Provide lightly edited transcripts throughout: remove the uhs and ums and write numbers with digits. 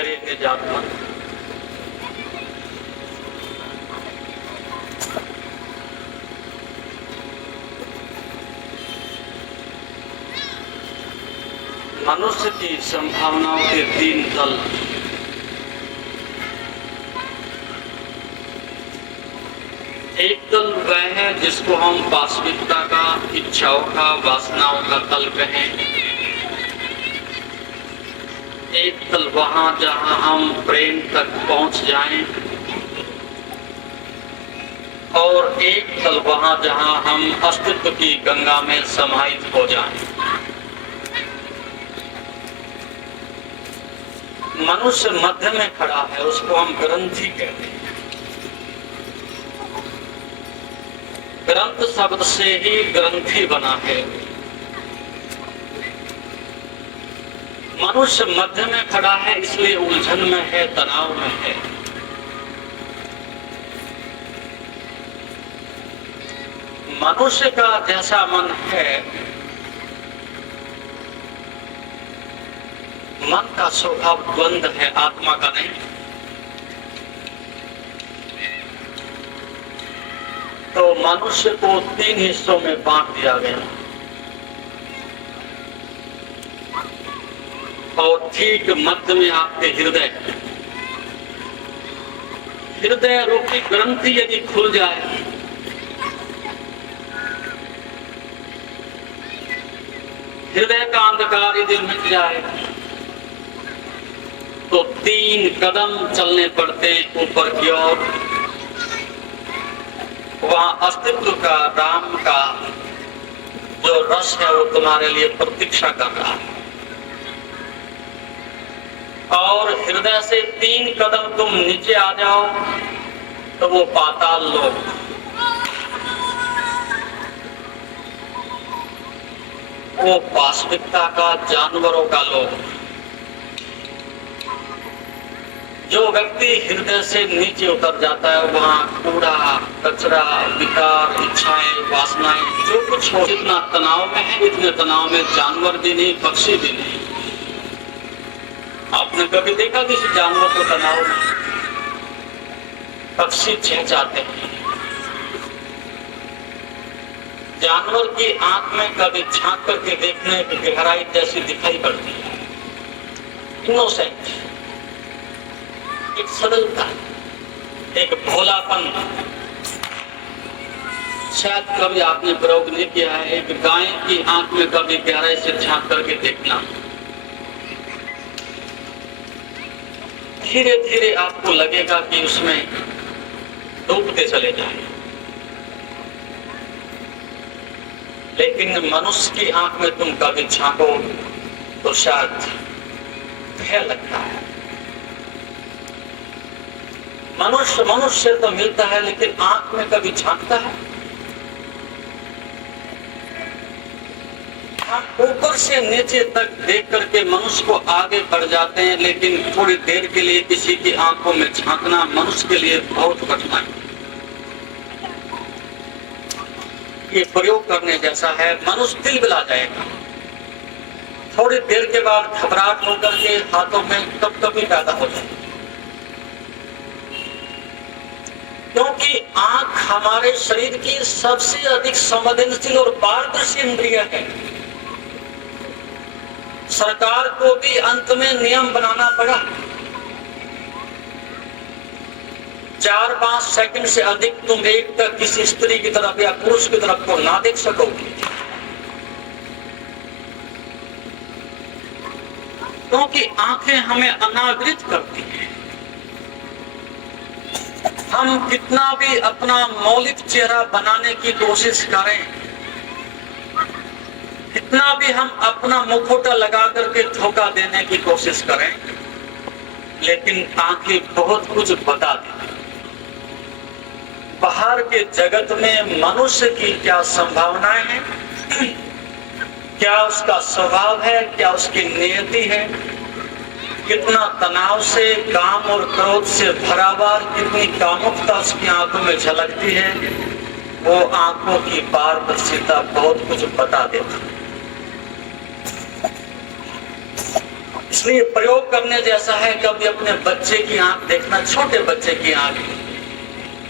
मेरे निजात्मन। मनुष्य की संभावनाओं के तीन तल। एक तल वह है जिसको हम वास्तविकता का, इच्छाओं का, वासनाओं का तल कहें। एक तल वहां जहां हम प्रेम तक पहुंच जाएं, और एक तल वहां जहां हम अस्तित्व की गंगा में समाहित हो जाएं। मनुष्य मध्य में खड़ा है, उसको हम ग्रंथि कहते हैं। ग्रंथ शब्द से ही ग्रंथि बना है। मनुष्य मध्य में खड़ा है, इसलिए उलझन में है, तनाव में है। मनुष्य का जैसा मन है, मन का स्वभाव द्वंद है, आत्मा का नहीं। तो मनुष्य को तीन हिस्सों में बांट दिया गया, और ठीक मध्य में आपके हृदय। हृदय रूपी ग्रंथि यदि खुल जाए, हृदय का अंधकार यदि मिट जाए, तो तीन कदम चलने पड़ते ऊपर की ओर। वहां अस्तित्व का, राम का जो रस है वो तुम्हारे लिए प्रतीक्षा कर रहा है। और हृदय से तीन कदम तुम नीचे आ जाओ तो वो पाताल लोक, वो वास्तविकता का, जानवरों का लोक। जो व्यक्ति हृदय से नीचे उतर जाता है, वहां कूड़ा, कचरा, विकार, इच्छाएं, वासनाएं, जो कुछ हो, इतना तनाव में है, इतने तनाव में जानवर भी नहीं, पक्षी भी नहीं। आपने कभी देखा किसी जानवर को तनाव में? पक्षी चहचहाते हैं। जानवर की आंख में कभी झांक करके देखने की गहराई जैसी दिखाई पड़ती है, इनोसेंट, एक सरलता, एक भोलापन। शायद कभी आपने प्रयोग नहीं किया है, एक गाय की आंख में कभी गहराई से झांक करके देखना। धीरे धीरे आपको लगेगा कि उसमें डूबते चले जाए। लेकिन मनुष्य की आंख में तुम कभी झांको तो शायद भय लगता है। मनुष्य मनुष्य तो मिलता है, लेकिन आंख में कभी झांकता है? ऊपर से नीचे तक देख करके मनुष्य को आगे बढ़ जाते हैं, लेकिन थोड़ी देर के लिए किसी की आंखों में झांकना मनुष्य के लिए बहुत कठिन। ये प्रयोग करने जैसा है। मनुष्य तिलमिला जाएगा, थोड़ी देर के बाद घबराहट होकर के हाथों में कपकपी पैदा हो जाएगी, क्योंकि आंख हमारे शरीर की सबसे अधिक संवेदनशील और पारदर्शी इंद्रिय है। सरकार को भी अंत में नियम बनाना पड़ा। 4-5 सेकंड से अधिक तुम एक तक किसी स्त्री की तरफ या पुरुष की तरफ को ना देख सकोगे, क्योंकि आंखें हमें अनावृत करती हैं। हम कितना भी अपना मौलिक चेहरा बनाने की कोशिश करें, कितना भी हम अपना मुखौटा लगा करके धोखा देने की कोशिश करें, लेकिन आंखें बहुत कुछ बता देती। बाहर के जगत में मनुष्य की क्या संभावनाएं हैं, क्या उसका स्वभाव है, क्या उसकी नियति है, कितना तनाव से, काम और क्रोध से भरा हुआ, कितनी कामुकता उसकी आंखों में झलकती है, वो आंखों की पारदर्शिता बहुत कुछ बता देती है। इसलिए प्रयोग करने जैसा है। कभी अपने बच्चे की आंख देखना, छोटे बच्चे की आंख,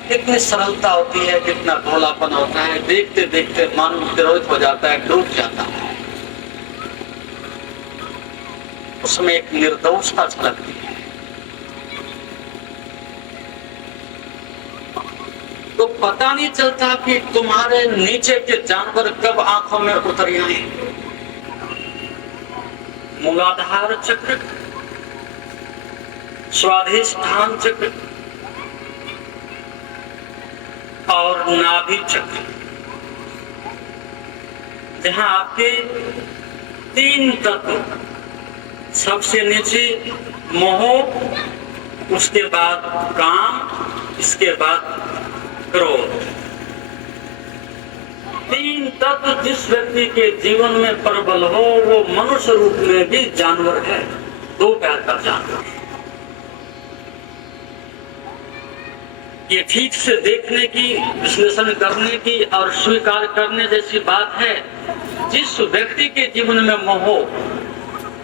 कितनी सरलता होती है, कितना भोलापन होता है, देखते देखते मन तिरोहित हो जाता है, डूब जाता है, उसमें एक निर्दोषता झलकती है। तो पता नहीं चलता कि तुम्हारे नीचे के जानवर कब आंखों में उतर आए। मूलाधार चक्र, स्वाधिष्ठान चक्र और नाभि चक्र, जहां आपके 3 तत्व, सबसे नीचे मोह, उसके बाद काम, इसके बाद क्रोध। 3 तत्व जिस व्यक्ति के जीवन में प्रबल हो वो मनुष्य रूप में भी जानवर है, 2 पैर का जानवर। ये ठीक से देखने की, विश्लेषण करने की और स्वीकार करने जैसी बात है। जिस व्यक्ति के जीवन में मोह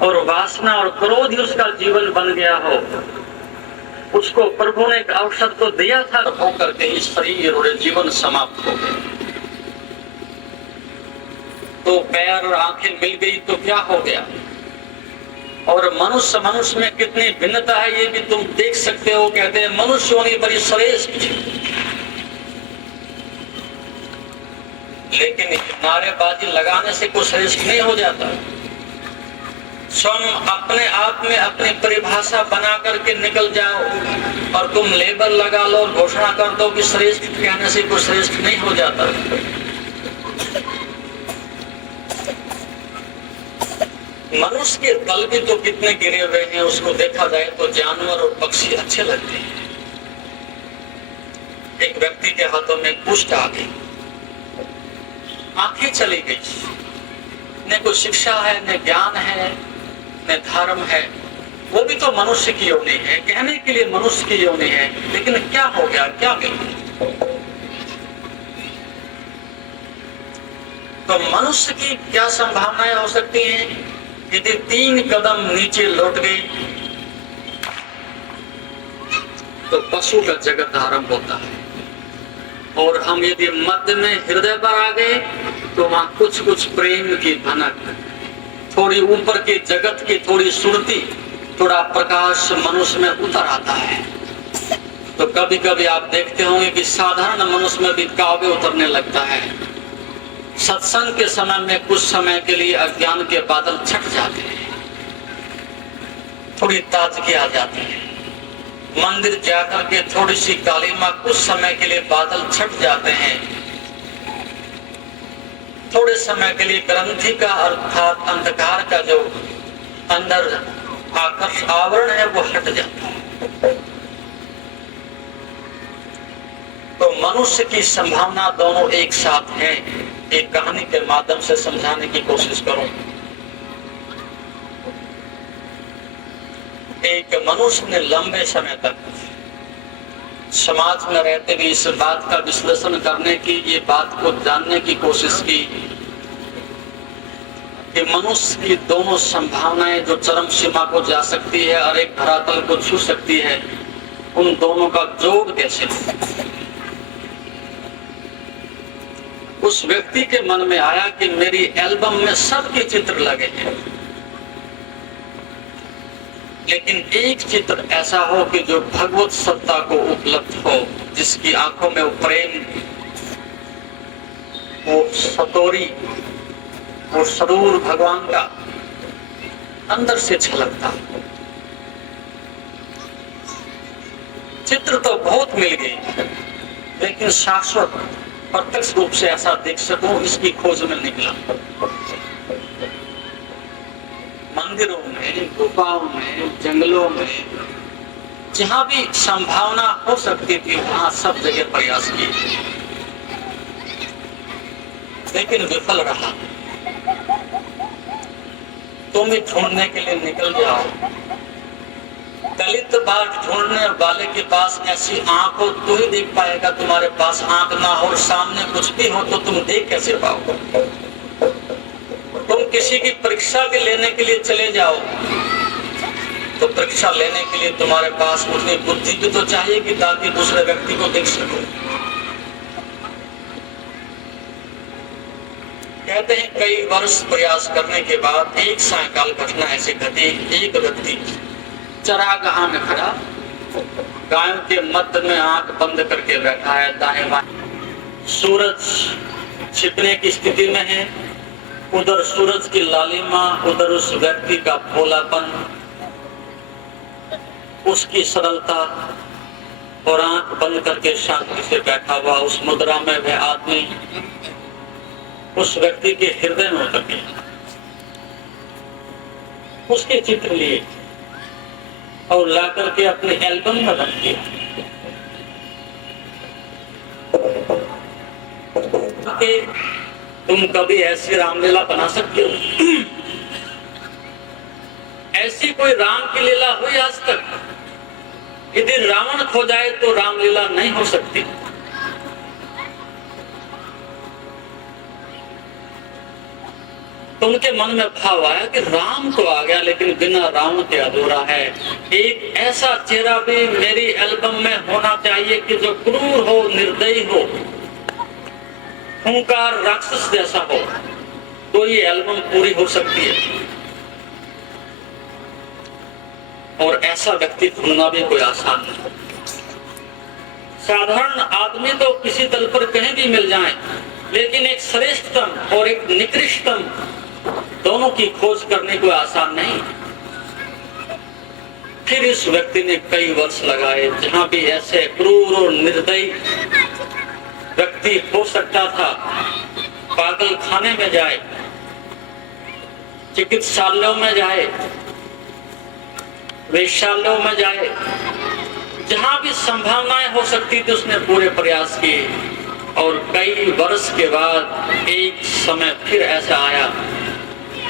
और वासना और क्रोध ही उसका जीवन बन गया हो, उसको प्रभु ने एक अवसर तो दिया था, होकर के इस शरीर और जीवन समाप्त हो गया। तो पैर और आंखें मिल गई तो क्या हो गया। और मनुष्य में कितनी भिन्नता है ये भी तुम देख सकते हो। कहते हैं मनुष्य होनी बड़ी श्रेष्ठ, लेकिन नारेबाजी लगाने से कोई श्रेष्ठ नहीं हो जाता। स्वयं अपने आप में अपनी परिभाषा बना करके निकल जाओ और तुम लेबल लगा लो, घोषणा कर दो कि श्रेष्ठ कहने से कोई श्रेष्ठ नहीं हो जाता। मनुष्य के तल भी तो कितने गिरे हुए हैं, उसको देखा जाए तो जानवर और पक्षी अच्छे लगते हैं। एक व्यक्ति के हाथों में कुष्ठ आ गई, आंखें चली गई, न कोई शिक्षा है, न ज्ञान है, न धर्म है। वो भी तो मनुष्य की योनि है, कहने के लिए मनुष्य की योनि है, लेकिन क्या हो गया, क्या मिला। तो मनुष्य की क्या संभावनाएं हो सकती हैं। यदि 3 कदम नीचे लौट गई तो पशु का जगत आरंभ होता है। और हम यदि मध्य में हृदय पर आ गए तो वहां कुछ कुछ प्रेम की भनक, थोड़ी ऊपर के जगत की थोड़ी सुरती, थोड़ा प्रकाश मनुष्य में उतर आता है। तो कभी कभी आप देखते होंगे कि साधारण मनुष्य में भी काव्य उतरने लगता है। सत्संग के समय में कुछ समय के लिए अज्ञान के बादल छट जाते हैं, थोड़ी ताजगी आ जाती है। मंदिर जाकर के थोड़ी सी कालीमा, कुछ समय के लिए बादल छट जाते हैं। थोड़े समय के लिए ग्रंथि का अर्थात अंधकार का जो अंदर आकर्ष आवरण है वो हट जाता है। तो मनुष्य की संभावना दोनों एक साथ है। एक कहानी के माध्यम से समझाने की कोशिश करूं। एक मनुष्य ने लंबे समय तक समाज में रहते हुए इस बात का विश्लेषण करने की, ये बात को जानने की कोशिश की कि मनुष्य की दोनों संभावनाएं जो चरम सीमा को जा सकती है और एक धरातल को छू सकती है, उन दोनों का जोड़ कैसे। उस व्यक्ति के मन में आया कि मेरी एल्बम में सबके चित्र लगे हैं, लेकिन एक चित्र ऐसा हो कि जो भगवत सत्ता को उपलब्ध हो, जिसकी आंखों में वो प्रेम, वो सतोरी, वो सरूर भगवान का अंदर से छलकता। चित्र तो बहुत मिल गई, लेकिन शाश्वत प्रत्यक्ष रूप से ऐसा देख सकूं, इसकी खोज में निकला। मंदिरों में, गुफाओं में, जंगलों में, जहां भी संभावना हो सकती थी वहां सब जगह प्रयास किए, लेकिन विफल रहा। तुम भी ढूंढने के लिए निकल जाओ। दलित बाग ढूंढने वाले के पास ऐसी आंख हो तो ही देख पाएगा। तुम्हारे पास आंख ना हो और सामने कुछ भी हो तो तुम देख कैसे पाओगे। तुम किसी की परीक्षा भी लेने के लिए चले जाओ, तो परीक्षा लेने के लिए तुम्हारे पास उतनी बुद्धि भी तो चाहिए कि ताकि दूसरे व्यक्ति को देख सको। कहते हैं कई वर्ष प्रयास करने के बाद एक सायकाल घटना ऐसी घटी, एक व्यक्ति चरागाह में खड़ा गायों के मध्य में आंख बंद करके बैठा है, दाएं बाएं सूरज छिपने की स्थिति में है, उधर सूरज की लालिमा, उधर उस व्यक्ति का भोलापन, उसकी सरलता, और आंख बंद करके शांति से बैठा हुआ उस मुद्रा में वह आदमी उस व्यक्ति के हृदय में उतर गया, उसके चित्र लिए और लाकर के अपने एल्बम में रख दिया। तुम कभी ऐसी रामलीला बना सकते हो? ऐसी कोई राम की लीला हुई आज तक? यदि रावण खो जाए तो रामलीला नहीं हो सकती। तो उनके मन में भाव आया कि राम तो आ गया लेकिन बिना रावण के अधूरा है। एक ऐसा चेहरा भी मेरी एल्बम में होना चाहिए कि जो क्रूर हो, निर्दयी हो, खूंखार राक्षस जैसा हो, तो ये एल्बम पूरी हो सकती है। और ऐसा व्यक्ति ढूंढना भी कोई आसान नहीं। साधारण आदमी तो किसी तल पर कहीं भी मिल जाए, लेकिन एक श्रेष्ठतम और एक निकृष्टतम दोनों की खोज करने को आसान नहीं। फिर इस व्यक्ति ने कई वर्ष लगाए, जहां भी ऐसे क्रूर और निर्दयी व्यक्ति हो सकता था, पागल खाने में जाए, चिकित्सालयों में जाए, वेश्यालयों में जाए, जहां भी संभावनाएं हो सकती थी उसने पूरे प्रयास किए। और कई वर्ष के बाद एक समय फिर ऐसा आया,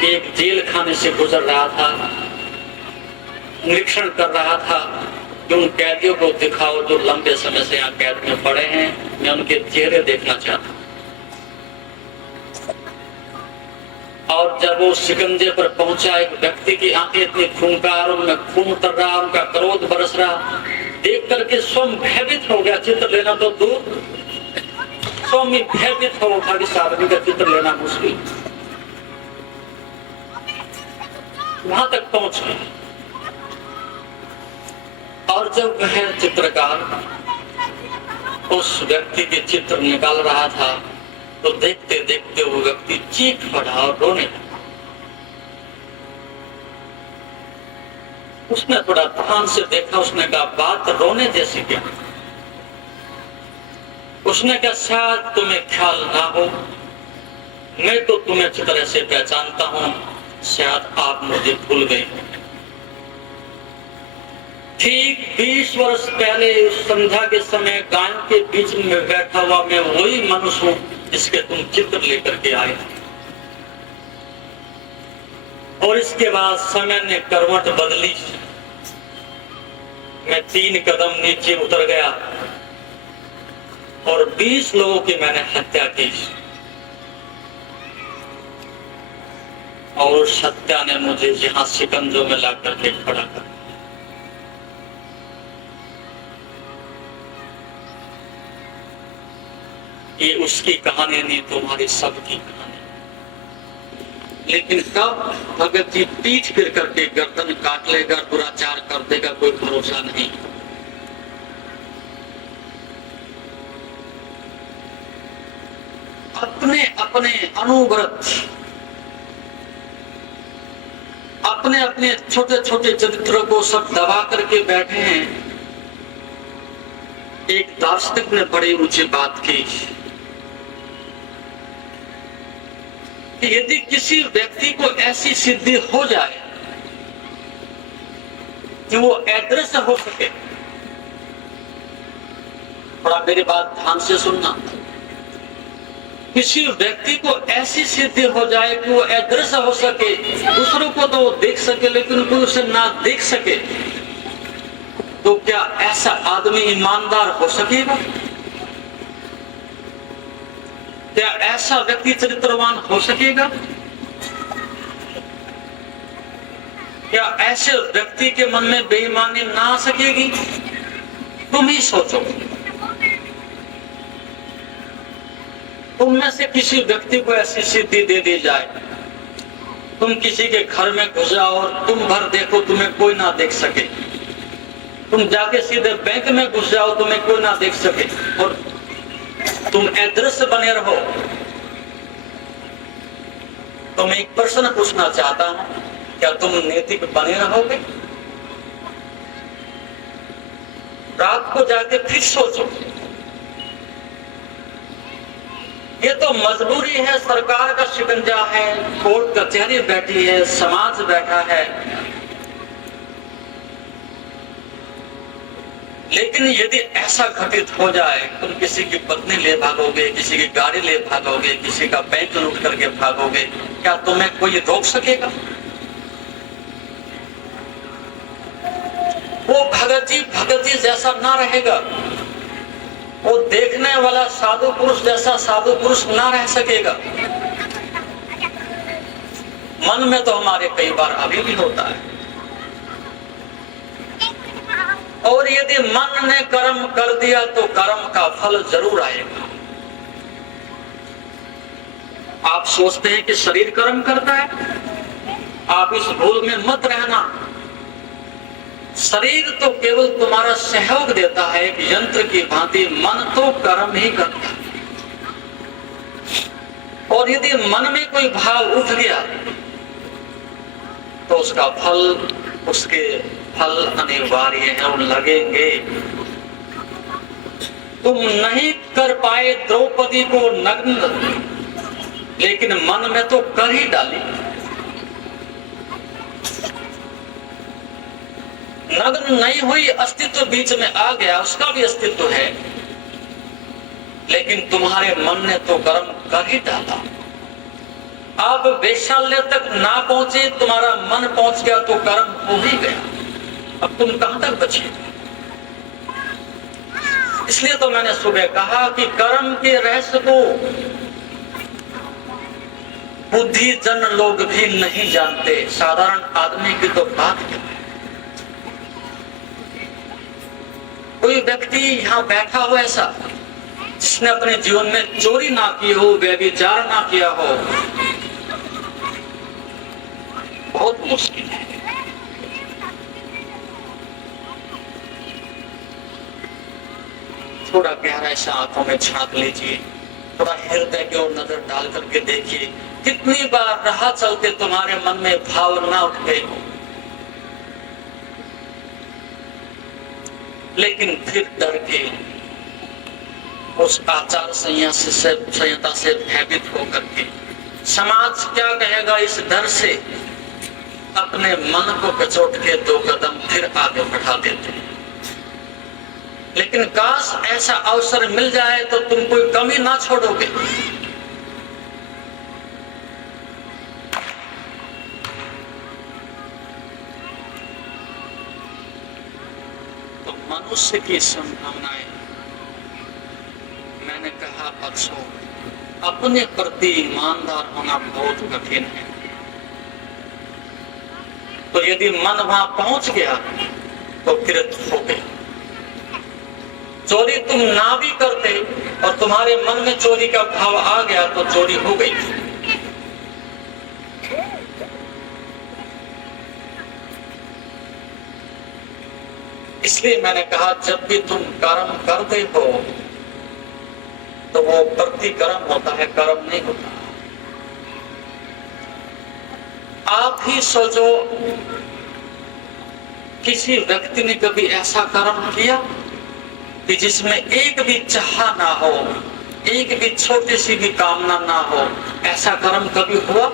एक जेल खाने से गुजर रहा था, निरीक्षण कर रहा था कि उन कैदियों को दिखाओ जो लंबे समय से यहाँ कैद में पड़े हैं, मैं उनके चेहरे देखना चाहता हूं। और जब वो शिकंजे पर पहुंचा, एक व्यक्ति की आंखें इतनी खूंखार, उनमें खून उतर रहा, उनका क्रोध बरस रहा, देख करके स्वयं भयभीत हो गया। चित्र लेना तो दूर, स्वयं ही भयभीत हो उठा, इस आदमी का चित्र लेना मुश्किल। वहां तक पहुंच गए। और जब वह चित्रकार उस व्यक्ति के चित्र निकाल रहा था, तो देखते देखते वो व्यक्ति चीख पड़ा और रोने लगा। उसने थोड़ा ध्यान से देखा, उसने कहा बात रोने जैसी क्या? उसने कहा शायद तुम्हें ख्याल ना हो, मैं तो तुम्हें अच्छी तरह से पहचानता हूं, शायद आप मुझे भूल गए। ठीक 20 वर्ष पहले उस संध्या के समय गायों के बीच में बैठा हुआ मैं वही मनुष्य हूं जिसके तुम चित्र लेकर के आए। और इसके बाद समय ने करवट बदली, मैं 3 कदम नीचे उतर गया और 20 लोगों की मैंने हत्या की। और उस हत्या ने मुझे यहां शिकंजों में ला करके खड़ा कर। ये उसकी कहानी नहीं, तुम्हारी सबकी कहानी। लेकिन कब भगत जी पीठ फिर करके गर्दन काट लेगा, दुराचार कर देगा, कोई भरोसा नहीं। अपने अपने अनुव्रत, अपने अपने छोटे छोटे चरित्रों को सब दबा करके बैठे हैं। एक दार्शनिक ने बड़ी ऊंची बात की कि यदि किसी व्यक्ति को ऐसी सिद्धि हो जाए कि वो अदृश्य हो सके, थोड़ा मेरी बात ध्यान से सुनना, किसी व्यक्ति को ऐसी सिद्धि हो जाए कि वो अदृश्य हो सके, दूसरों को तो वो देख सके लेकिन कोई उसे ना देख सके, तो क्या ऐसा आदमी ईमानदार हो सकेगा? क्या ऐसा व्यक्ति चरित्रवान हो सकेगा? क्या ऐसे व्यक्ति के मन में बेईमानी ना आ सकेगी? तुम ही सोचो, तुम में से किसी व्यक्ति को ऐसी सिद्धि दे दी जाए, तुम किसी के घर में घुस जाओ और तुम भर देखो, तुम्हें कोई ना देख सके। तुम जाके सीधे बैंक में घुस जाओ, तुम्हें कोई ना देख सके और तुम अदृश्य बने रहो। तो मैं एक प्रश्न पूछना चाहता हूं, क्या तुम नैतिक बने रहोगे? रात को जाके फिर सोचो। ये तो मजबूरी है, सरकार का शिकंजा है, कोर्ट कचहरी बैठी है, समाज बैठा है। लेकिन यदि ऐसा घटित हो जाए, तुम किसी की पत्नी ले भागोगे, किसी की गाड़ी ले भागोगे, किसी का बैंक लूट करके भागोगे, क्या तुम्हें कोई रोक सकेगा? वो भगत जी जैसा ना रहेगा, वो देखने वाला साधु पुरुष जैसा साधु पुरुष ना रह सकेगा। मन में तो हमारे कई बार अभी भी होता है। और यदि मन ने कर्म कर दिया तो कर्म का फल जरूर आएगा। आप सोचते हैं कि शरीर कर्म करता है, आप इस भूल में मत रहना। शरीर तो केवल तुम्हारा सहयोग देता है, एक यंत्र की भांति। मन तो कर्म ही करता है। और यदि मन में कोई भाव उठ गया तो उसका फल, उसके फल अनिवार्य है, वो लगेंगे। तुम नहीं कर पाए द्रौपदी को नग्न, लेकिन मन में तो कर ही डाली। नग्न नहीं हुई, अस्तित्व बीच में आ गया, उसका भी अस्तित्व है, लेकिन तुम्हारे मन ने तो कर्म कर ही डाला। आप वैशाल्य तक ना पहुंचे, तुम्हारा मन पहुंच गया तो कर्म हो ही गया। अब तुम कहां तक बचे? इसलिए तो मैंने सुबह कहा कि कर्म के रहस्य को बुद्धि जन लोग भी नहीं जानते, साधारण आदमी की तो बात है। कोई व्यक्ति यहाँ बैठा हो ऐसा जिसने अपने जीवन में चोरी ना की हो, व्यभिचार ना किया हो, बहुत मुश्किल है। थोड़ा गहरा सा आंखों में झांक लीजिए, थोड़ा हृदय की ओर नजर डाल करके देखिए, कितनी बार राह चलते तुम्हारे मन में भाव ना उठ गए हो, लेकिन फिर डर के उस आचार संहिता से भयभीत होकर के समाज क्या कहेगा इस डर से अपने मन को कचोट के 2 कदम फिर आगे बढ़ा देते हैं। लेकिन काश ऐसा अवसर मिल जाए तो तुम कोई कमी ना छोड़ोगे। तो मनुष्य की संभावनाएं, मैंने कहा परसों, अपने प्रति ईमानदार होना बहुत कठिन है। तो यदि मन वहां पहुंच गया तो फिर हो गया। चोरी तुम ना भी करते और तुम्हारे मन में चोरी का भाव आ गया तो चोरी हो गई। इसलिए मैंने कहा जब भी तुम कर्म करते हो तो वो प्रतिकर्म होता है, कर्म नहीं होता। आप ही सोचो, किसी व्यक्ति ने कभी ऐसा कर्म किया कि जिसमें एक भी चाह ना हो, एक भी छोटी सी भी कामना ना हो, ऐसा कर्म कभी हुआ?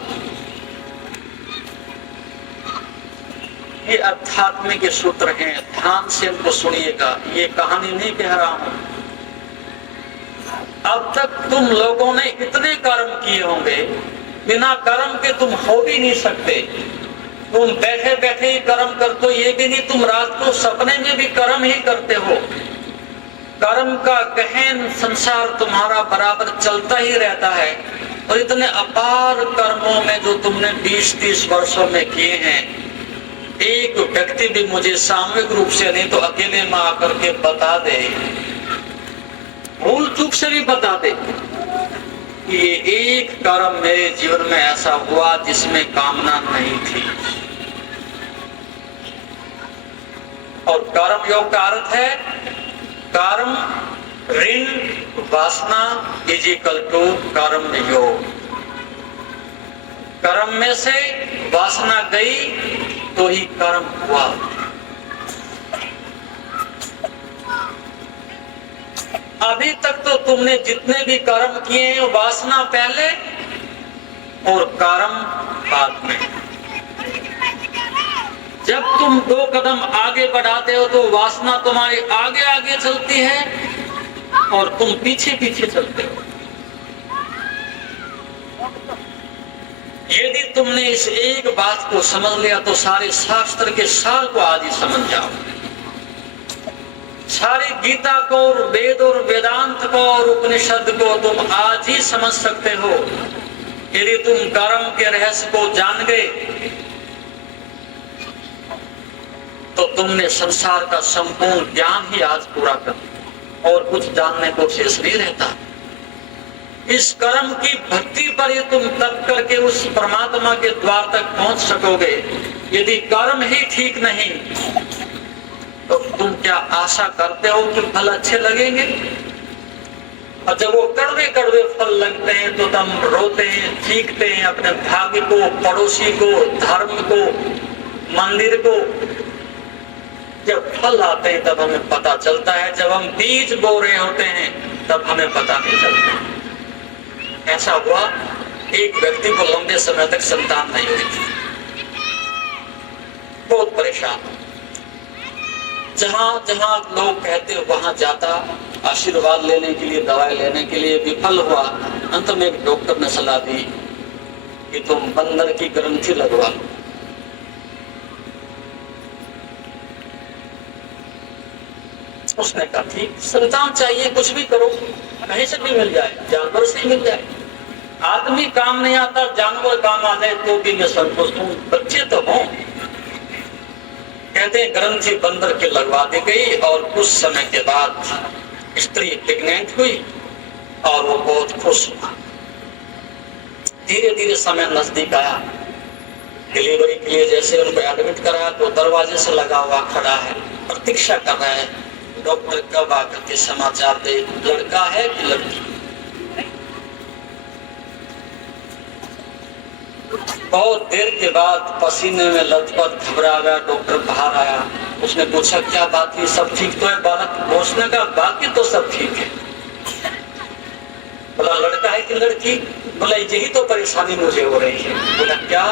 ये आध्यात्मिक सूत्र हैं, ध्यान से इनको सुनिएगा, ये कहानी नहीं कह रहा हूं। अब तक तुम लोगों ने इतने कर्म किए होंगे, बिना कर्म के तुम हो भी नहीं सकते। तुम बैठे बैठे ही कर्म करते हो, ये भी नहीं तुम रात को सपने में भी कर्म ही करते हो। कर्म का गहन संसार तुम्हारा बराबर चलता ही रहता है। और इतने अपार कर्मों में जो तुमने 20-30 वर्षों में किए हैं, एक व्यक्ति भी मुझे सामूहिक रूप से नहीं तो अकेले में आकर के बता दे, भूल चूक से भी बता दे कि ये एक कर्म मेरे जीवन में ऐसा हुआ जिसमें कामना नहीं थी। और कर्म योग का अर्थ है कर्म ऋण वासना इजिकल टू कर्म योग। कर्म में से वासना गई तो ही कर्म हुआ। अभी तक तो तुमने जितने भी कर्म किए हैं वासना पहले और कर्म बाद में। जब तुम 2 कदम आगे बढ़ाते हो तो वासना तुम्हारी आगे आगे चलती है और तुम पीछे पीछे चलते हो। यदि तुमने इस एक बात को समझ लिया तो सारे शास्त्र के सार को आज ही समझ जाओ। सारी गीता को और वेद और वेदांत को और उपनिषद को तुम आज ही समझ सकते हो यदि तुम कर्म के रहस्य को जान गए तो तुमने संसार का संपूर्ण ज्ञान ही आज पूरा कर और कुछ जानने को शेष नहीं रहता। इस कर्म की भक्ति पर ही तुम तप करके उस परमात्मा के द्वार तक पहुंच सकोगे। यदि कर्म ही ठीक नहीं तो तुम क्या आशा करते हो कि फल अच्छे लगेंगे? और जब वो कड़वे कड़वे फल लगते हैं तो तुम रोते हैं, चीखते हैं अपने भाग्य को, पड़ोसी को, धर्म को, मंदिर को। जब फल आते हैं तब हमें पता चलता है, जब हम बीज बो रहे होते हैं तब हमें पता नहीं चलता। ऐसा हुआ, एक व्यक्ति को लंबे समय तक संतान नहीं हुई थी, बहुत परेशान। जहां जहां लोग कहते वहां जाता आशीर्वाद लेने के लिए, दवाई लेने के लिए, विफल हुआ। अंत में एक डॉक्टर ने सलाह दी कि तुम बंदर की ग्रंथि लगवा लो। उसने कहा ठीक, संतान चाहिए, कुछ भी करो, कहीं से भी मिल जाए, जानवर से ही मिल जाए। आदमी काम नहीं आता, जानवर काम आ जाए तो भी मैं संतुष्ट हूं, बच्चे तो हों। कहते हैं ग्रंथि बंदर के लगवा दी गई और कुछ समय के बाद स्त्री प्रेग्नेंट हुई और वो बहुत खुश हुआ। धीरे धीरे समय नजदीक आया, डिलीवरी के लिए जैसे उनको एडमिट कराया तो दरवाजे से लगा हुआ खड़ा है, प्रतीक्षा कर रहा है डॉक्टर कब आकर के समाचार दे, लड़का है कि लड़की। बहुत देर के बाद पसीने में लथपथ घबरा गया, डॉक्टर बाहर आया। उसने पूछा क्या बात है, सब ठीक तो है बालक? उसने कहा बाकी तो सब ठीक है। बोला लड़का है कि लड़की? बोला यही तो परेशानी मुझे हो रही है। बोला क्या?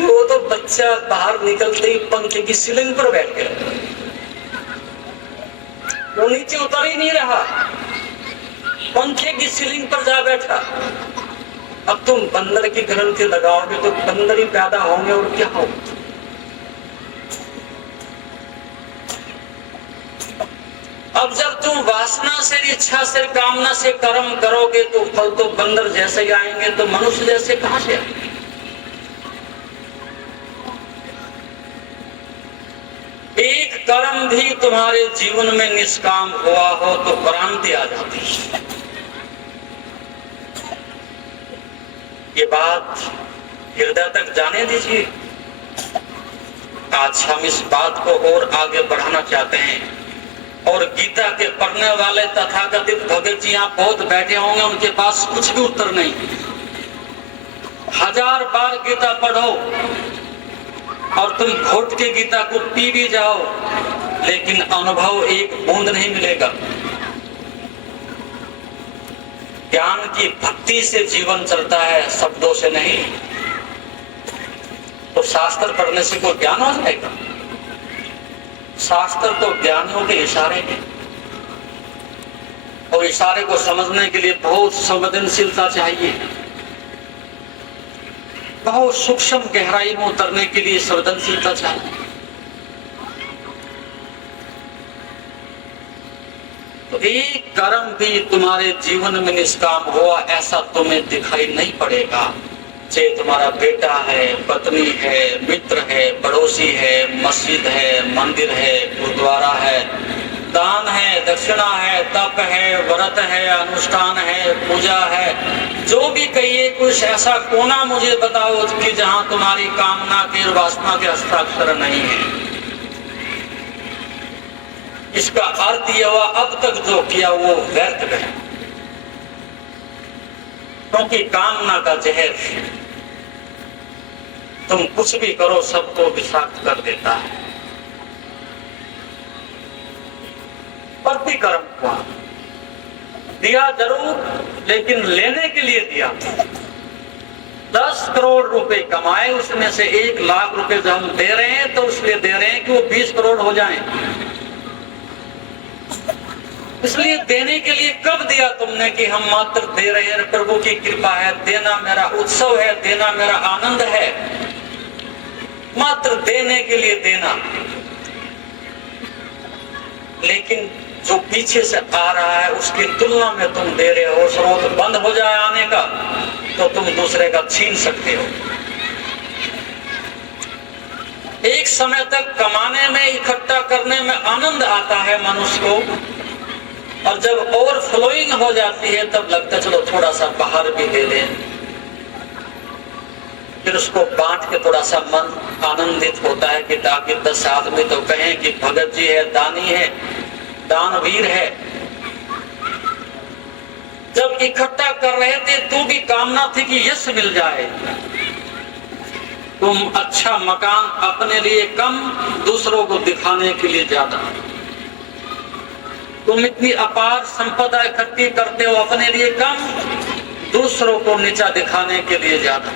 वो तो बच्चा बाहर निकलते ही पंखे की सीलिंग पर बैठ गया, वो नीचे उतर ही नहीं रहा, पंखे की सीलिंग पर जा बैठा। अब तुम बंदर की ग्रंथि लगाओगे तो बंदर ही पैदा होंगे और क्या हो। अब जब तुम वासना से, इच्छा से, कामना से कर्म करोगे तो फल तो बंदर जैसे ही आएंगे, तो मनुष्य जैसे कहां से आएंगे? एक कर्म भी तुम्हारे जीवन में निष्काम हुआ हो तो क्रांति आ जाती है। ये बात हृदय तक जाने दीजिए। आज हम इस बात को और आगे बढ़ाना चाहते हैं और गीता के पढ़ने वाले तथाकथित भगत जी यहाँ बहुत बैठे होंगे, उनके पास कुछ भी उत्तर नहीं। 1000 बार गीता पढ़ो और तुम घोट के गीता को पी भी जाओ, लेकिन अनुभव एक बूंद नहीं मिलेगा। ज्ञान की भक्ति से जीवन चलता है, शब्दों से नहीं। तो शास्त्र पढ़ने से कोई ज्ञान हो जाएगा? शास्त्र तो ज्ञानियों के इशारे हैं और इशारे को समझने के लिए बहुत संवेदनशीलता चाहिए, बहुत सूक्ष्म गहराई में उतरने के लिए संवेदनशीलता चाहिए। तो एक कर्म भी तुम्हारे जीवन में निष्काम हुआ ऐसा तुम्हें दिखाई नहीं पड़ेगा। चाहे तुम्हारा बेटा है, पत्नी है, मित्र है, पड़ोसी है, मस्जिद है, मंदिर है, गुरुद्वारा है, दान है, दक्षिणा है, तप है, व्रत है, अनुष्ठान है, पूजा है, जो भी कहिए, कुछ ऐसा कोना मुझे बताओ कि जहां तुम्हारी कामना के और वासना के हस्ताक्षर नहीं है। इसका अर्थ यह हुआ अब तक जो किया वो व्यर्थ है, क्योंकि कामना का जहर तुम कुछ भी करो सबको विषाक्त कर देता है। प्रतिकर्म हुआ, दिया जरूर लेकिन लेने के लिए दिया। 10 करोड़ रुपए कमाए, उसमें से 1 लाख रुपए जो हम दे रहे हैं तो इसलिए दे रहे हैं कि वो 20 करोड़ हो जाएं। इसलिए देने के लिए कब दिया तुमने कि हम मात्र दे रहे हैं, प्रभु की कृपा है, देना मेरा उत्सव है, देना मेरा आनंद है, मात्र देने के लिए देना। लेकिन जो पीछे से आ रहा है उसकी तुलना में तुम दे रहे हो, स्रोत बंद हो जाए आने का तो तुम दूसरे का छीन सकते हो। एक समय तक कमाने में, इकट्ठा करने में आनंद आता है मनुष्य को, और जब ओवरफ्लोइंग हो जाती है तब लगता है चलो थोड़ा सा बाहर भी दे दें, फिर उसको बांट के थोड़ा सा मन आनंदित होता है कि ताकि 10 आदमी तो कहें कि भगत जी है, दानी है, दानवीर है। जब इकट्ठा कर रहे थे तो भी कामना थी कि यश मिल जाए। तुम अच्छा मकान अपने लिए कम, दूसरों को दिखाने के लिए ज्यादा। तुम इतनी अपार संपदा इकट्ठी करते हो अपने लिए कम, दूसरों को नीचा दिखाने के लिए ज्यादा।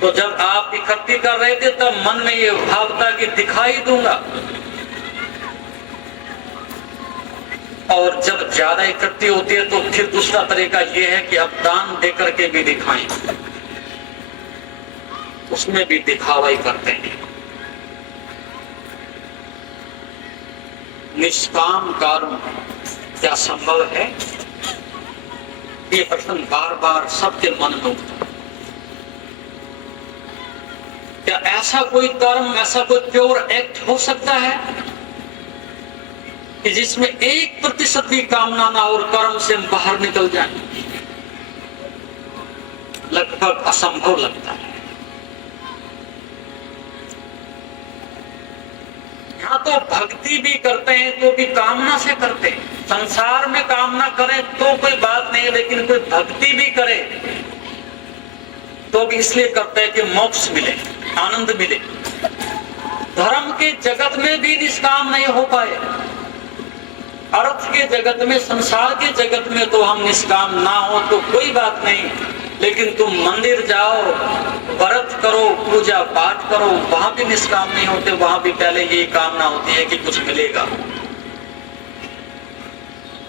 तो जब आप इकट्ठी कर रहे थे तब मन में ये भाव था कि दिखाई दूंगा, और जब ज्यादा इकट्ठी होती है तो फिर दूसरा तरीका ये है कि अब दान देकर के भी दिखाएं, उसमें भी दिखावा ही करते हैं। निष्काम कर्म क्या संभव है? ये प्रश्न बार बार सबके मन में उठता है। क्या ऐसा कोई कर्म, ऐसा कोई प्योर एक्ट हो सकता है कि जिसमें 1% भी कामना ना और कर्म से बाहर निकल जाए? लगभग असंभव लगता है। यहाँ तो भक्ति भी करते हैं तो भी कामना से करते हैं। संसार में कामना करें तो कोई बात नहीं, लेकिन कोई भक्ति भी करे तो भी इसलिए करते हैं कि मोक्ष मिले, आनंद मिले। धर्म के जगत में भी निष्काम नहीं हो पाए, अर्थ के जगत में, संसार के जगत में तो हम निष्काम ना हो तो कोई बात नहीं, लेकिन तुम मंदिर जाओ, व्रत करो, पूजा पाठ करो, वहां भी निष्काम नहीं होते। वहां भी पहले यही कामना होती है कि कुछ मिलेगा।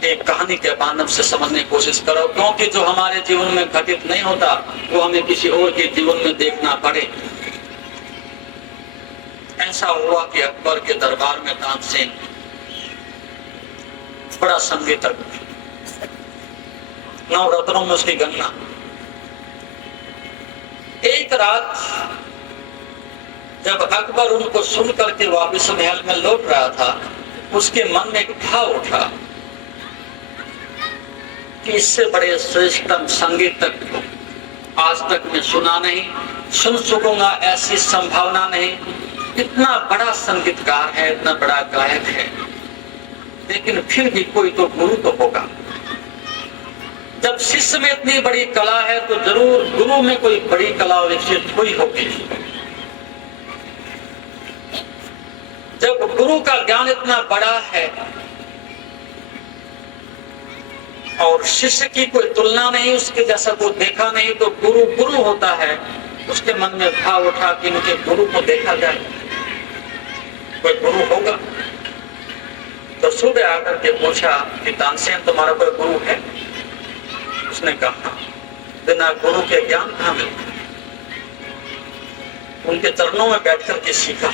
एक कहानी के माध्यम से समझने की कोशिश करो, क्योंकि जो हमारे जीवन में घटित नहीं होता वो हमें किसी और के जीवन में देखना पड़े। ऐसा हुआ कि अकबर के दरबार में तानसेन बड़ा संगीतक, नवरत्नों में उसकी गणना। एक रात जब अकबर उनको सुन करके वापिस महल में लौट रहा था, उसके मन में एक भाव उठा कि इससे बड़े श्रेष्ठतम संगीतक को आज तक मैं सुना नहीं, सुन सकूंगा ऐसी संभावना नहीं। इतना बड़ा संगीतकार है, इतना बड़ा गायक है, लेकिन फिर भी कोई तो गुरु तो होगा। जब शिष्य में इतनी बड़ी कला है तो जरूर गुरु में कोई बड़ी कला विकसित हुई होगी। जब गुरु का ज्ञान इतना बड़ा है और शिष्य की कोई तुलना नहीं, उसके जैसा कोई देखा नहीं, तो गुरु गुरु होता है। उसके मन में भाव उठा कि इनके गुरु को देखा जाए, कोई गुरु होगा। तो सुबह आकर के पूछा कि तानसेन तुम्हारा कोई गुरु है? उसने कहा बिना गुरु के ज्ञान कहाँ मिलता। उनके चरणों में बैठकर के सीखा।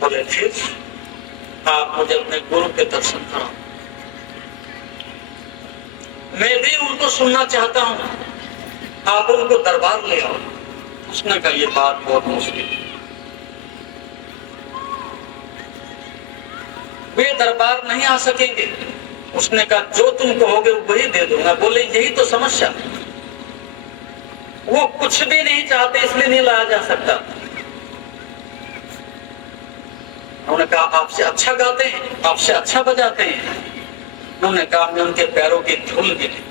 बोले फिर आप मुझे अपने गुरु के दर्शन कराओ। मैं भी उनको सुनना चाहता हूं, आप उनको दरबार ले आओ। उसने कहा ये बात बहुत मुश्किल, वे दरबार नहीं आ सकेंगे। उसने कहा जो तुम कहोगे वही दे दूंगा। बोले यही तो समस्या, वो कुछ भी नहीं चाहते इसलिए नहीं लाया जा सकता। उन्होंने कहा आपसे अच्छा गाते हैं, आपसे अच्छा बजाते हैं। उन्होंने कहा मैं उनके पैरों की धूल भी नहीं,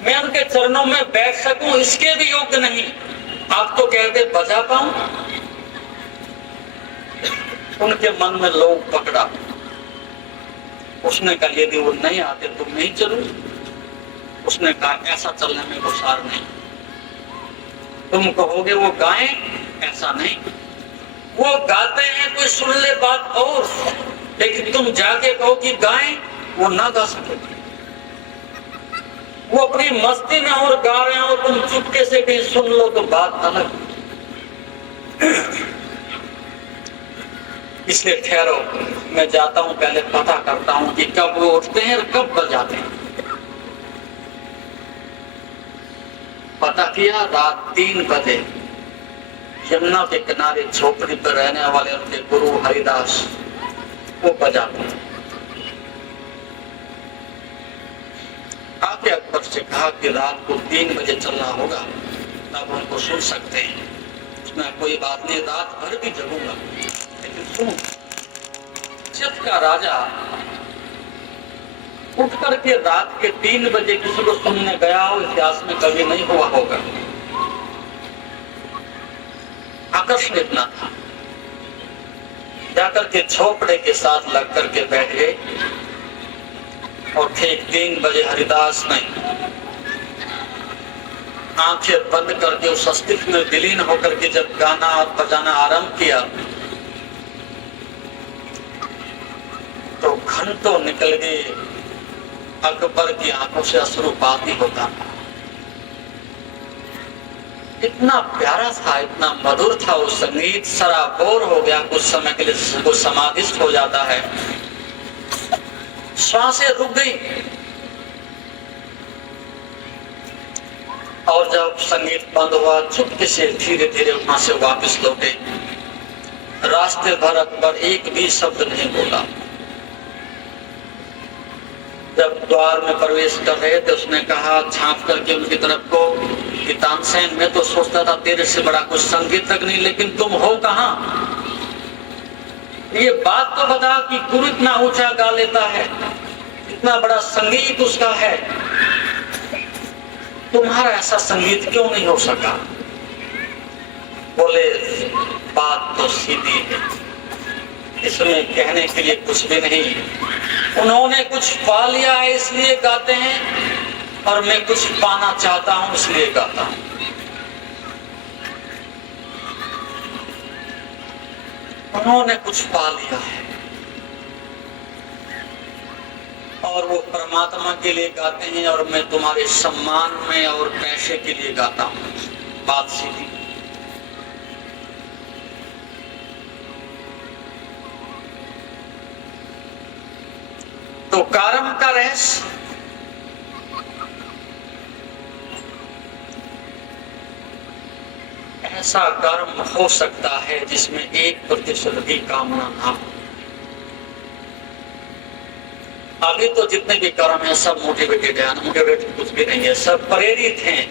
मैं उनके चरणों में बैठ सकूं इसके भी योग्य नहीं। आप तो कहते बजा पाऊं। उनके मन में लोग पकड़ा। उसने कहा यदि वो नहीं आते तो मैं ही चलूं। उसने कहा ऐसा चलने में गुसार नहीं, तुम कहोगे वो गाएं, ऐसा नहीं। वो गाते हैं, कोई सुन ले बात और, लेकिन तुम जाके कहो कि गाएं, वो ना गा सके। वो अपनी मस्ती में और गा रहे हो, तुम चुपके से कहीं सुन लो तो बात अलग। इसलिए ठहरो, मैं जाता हूं, पहले पता करता हूं कि कब वो उठते हैं और कब बजाते हैं। पता किया, रात 3 बजे यमुना के किनारे झोपड़ी पर रहने वाले उनके गुरु हरिदास वो बजाते हैं। आके अकबर से कहा कि रात को 3 बजे चलना होगा, तब उनको सुन सकते हैं। उसमें कोई बात नहीं, रात भर भी जगूंगा, लेकिन सुन। जब का राजा उठ करके रात के 3 बजे किसी को सुनने गया हो, इतिहास में कभी नहीं हुआ होगा। आकर्षण इतना था। जाकर के झोपड़े के साथ लग करके बैठ गए और ठीक 3 बजे हरिदास ने आंखें बंद करके उस अस्तित्व में विलीन होकर के जब गाना और बजाना आरंभ किया तो घंटों निकल गए। अकबर की आंखों से अश्रुपात ही होता। इतना प्यारा था, इतना मधुर था वो संगीत, सराबोर हो गया। कुछ समय के लिए वो समाधिस्थ हो जाता है, श्वासें रुक गई। और जब संगीत बंद हुआ, चुपके से धीरे धीरे वहां से वापस लौटे। रास्ते भर अकबर एक भी शब्द नहीं बोला। जब द्वार में प्रवेश कर रहे थे, उसने कहा झांक करके उनकी तरफ को कि तानसेन, मैं तो सोचता था तेरे से बड़ा कुछ संगीत तक नहीं, लेकिन तुम हो कहां? ये बात तो बता कि गुरु इतना ऊंचा गा लेता है, इतना बड़ा संगीत उसका है, तुम्हारा ऐसा संगीत क्यों नहीं हो सका? बोले बात तो सीधी है, इसमें कहने के लिए कुछ भी नहीं। उन्होंने कुछ पा लिया है इसलिए गाते हैं, और मैं कुछ पाना चाहता हूं इसलिए गाता हूं। उन्होंने कुछ पा लिया है और वो परमात्मा के लिए गाते हैं, और मैं तुम्हारे सम्मान में और पैसे के लिए गाता हूं। बात सीधी। तो कारम का रहस्य ऐसा कर्म हो सकता है जिसमें 1% भी कामना ना हो। अभी तो जितने भी कर्म हैं सब मोटिवेटेड है, अनमोटिवेटेड कुछ भी नहीं है, सब प्रेरित हैं,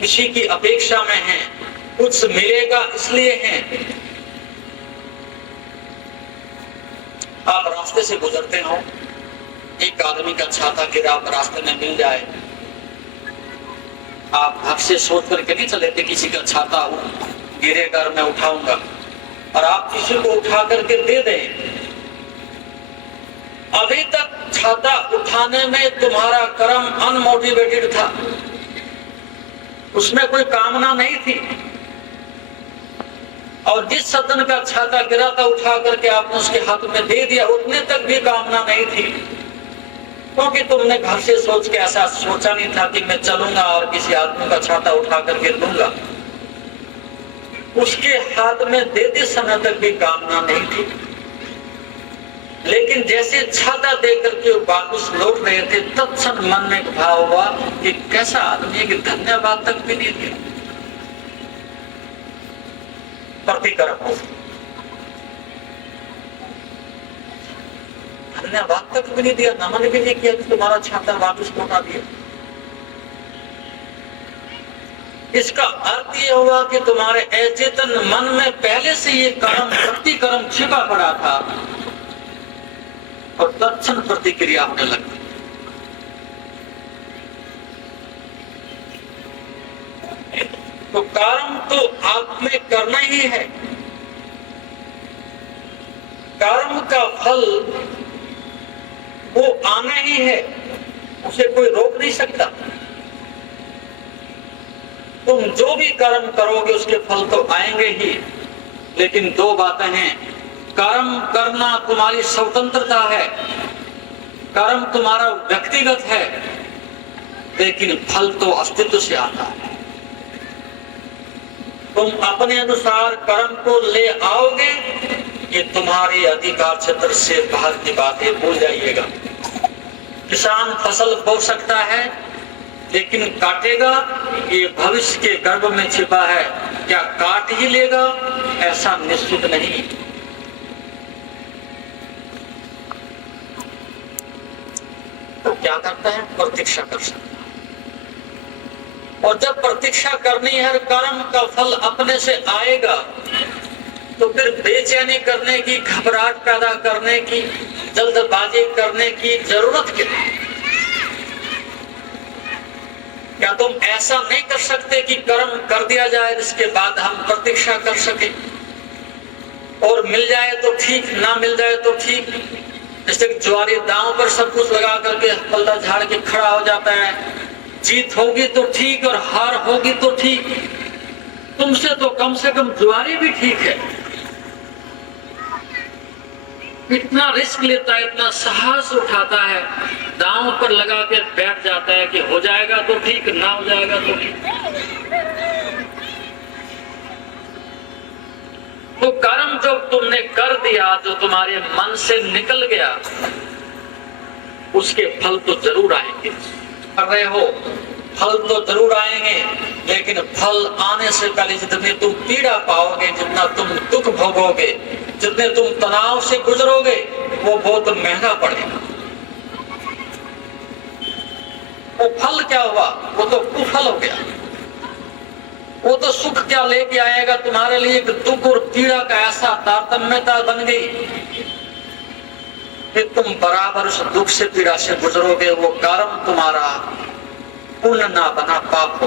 किसी की अपेक्षा में हैं, कुछ मिलेगा इसलिए हैं। आप रास्ते से गुजरते हो, एक आदमी का छाता गिरा आप रास्ते में मिल जाए, आप घर से सोच करके नहीं चले थे किसी का छाता गिरेगा मैं उठाऊंगा, और आप किसी को उठा करके दे दें। अभी तक छाता उठाने में तुम्हारा कर्म अनमोटिवेटेड था, उसमें कोई कामना नहीं थी, और जिस सज्जन का छाता गिरा था उठा करके आपने उसके हाथ में दे दिया, उतने तक भी कामना नहीं थी, क्योंकि तुमने घर से सोच के ऐसा सोचा नहीं था कि मैं चलूंगा और किसी आदमी का छाता उठा करके दूंगा। उसके हाथ में देते समय तक भी कामना नहीं थी। लेकिन जैसे छाता देकर के वापस लौट रहे थे, तत्क्षण मन में एक भाव हुआ कि कैसा आदमी है कि धन्यवाद तक भी नहीं दिया। प्रतिकर्म हो, धन्यवाद तक भी नहीं दिया, नमन भी नहीं किया, तुम्हारा छाता वापस लौटा दिया। इसका अर्थ ये हुआ कि तुम्हारे अचेतन मन में पहले से ये कर्म, प्रतिकर्म छिपा पड़ा था और तत्क्षण प्रतिक्रिया होने लगी। तो कर्म तो आप में करना ही है, कर्म का फल वो आना ही है, उसे कोई रोक नहीं सकता। तुम जो भी कर्म करोगे उसके फल तो आएंगे ही, लेकिन दो बातें हैं। कर्म करना तुम्हारी स्वतंत्रता है, कर्म तुम्हारा व्यक्तिगत है, लेकिन फल तो अस्तित्व से आता है। तुम अपने अनुसार कर्म को ले आओगे, ये तुम्हारे अधिकार क्षेत्र से बाहर की बात है, भूल जाइएगा। किसान फसल बो सकता है लेकिन काटेगा, ये भविष्य के गर्भ में छिपा है, क्या काट ही लेगा ऐसा निश्चित नहीं। तो क्या करता है, प्रतीक्षा कर सकता है। और जब प्रतीक्षा करनी है, कर्म का फल अपने से आएगा, तो फिर बेचैनी करने की, घबराहट पैदा करने की, जल्दबाजी करने की जरूरत क्या है? क्या तुम ऐसा नहीं कर सकते कि कर्म कर दिया जाए, इसके बाद हम प्रतीक्षा कर सके, और मिल जाए तो ठीक, ना मिल जाए तो ठीक। जैसे ज्वारी दांव पर सब कुछ लगा करके पल्ला झाड़ के खड़ा हो जाता है, जीत होगी तो ठीक और हार होगी तो ठीक। तुमसे तो कम से कम ज्वारी भी ठीक है। इतना रिस्क लेता है, इतना साहस उठाता है, दांव पर लगा के बैठ जाता है कि हो जाएगा तो ठीक, ना हो जाएगा तो ठीक। तो कर्म जो तुमने कर दिया, जो तुम्हारे मन से निकल गया, उसके फल तो जरूर आएंगे। कर रहे हो, फल तो जरूर आएंगे, लेकिन फल आने से पहले जितनी तुम पीड़ा पाओगे, जितना तुम दुख भोगोगे, जितने तुम तनाव से गुजरोगे, वो बहुत महंगा पड़ेगा। वो फल क्या हुआ, वो तो कुफल हो गया। वो तो सुख क्या लेके आएगा तुम्हारे लिए, एक दुख और पीड़ा का ऐसा तारतम्यता बन गई कि तुम बराबर उस दुख से, पीड़ा से गुजरोगे। वो कर्म तुम्हारा पुण्य ना बना पाप हो।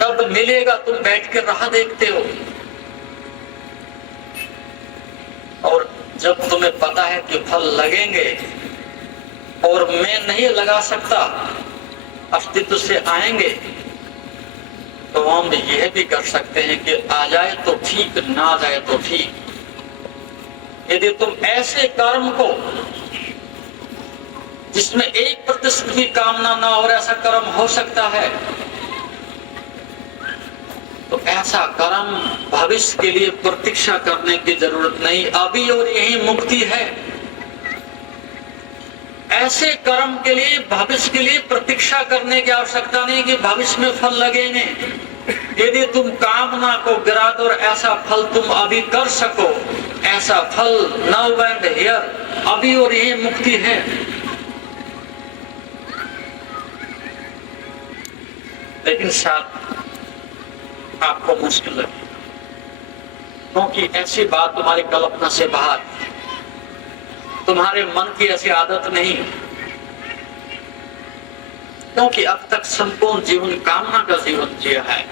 तब मिलेगा, तुम बैठ के राह देखते हो, और जब तुम्हें पता है कि फल लगेंगे और मैं नहीं लगा सकता, अस्तित्व से आएंगे, तो हम यह भी कर सकते हैं कि आ जाए तो ठीक, ना आ जाए तो ठीक। यदि तुम ऐसे कर्म को, जिसमें 1% की कामना ना हो, ऐसा कर्म हो सकता है, तो ऐसा कर्म भविष्य के लिए प्रतीक्षा करने की जरूरत नहीं, अभी और यही मुक्ति है। ऐसे कर्म के लिए, भविष्य के लिए प्रतीक्षा करने की आवश्यकता नहीं कि भविष्य में फल लगेंगे। यदि तुम कामना को गिरा दो और ऐसा फल तुम अभी कर सको, ऐसा फल नाउ एंड हियर, अभी और यही मुक्ति है। लेकिन साथ आपको मुश्किल लगे, क्योंकि ऐसी बात तुम्हारी कल्पना से बाहर, तुम्हारे मन की ऐसी आदत नहीं, क्योंकि अब तक संपूर्ण जीवन कामना का जीवन जिया है।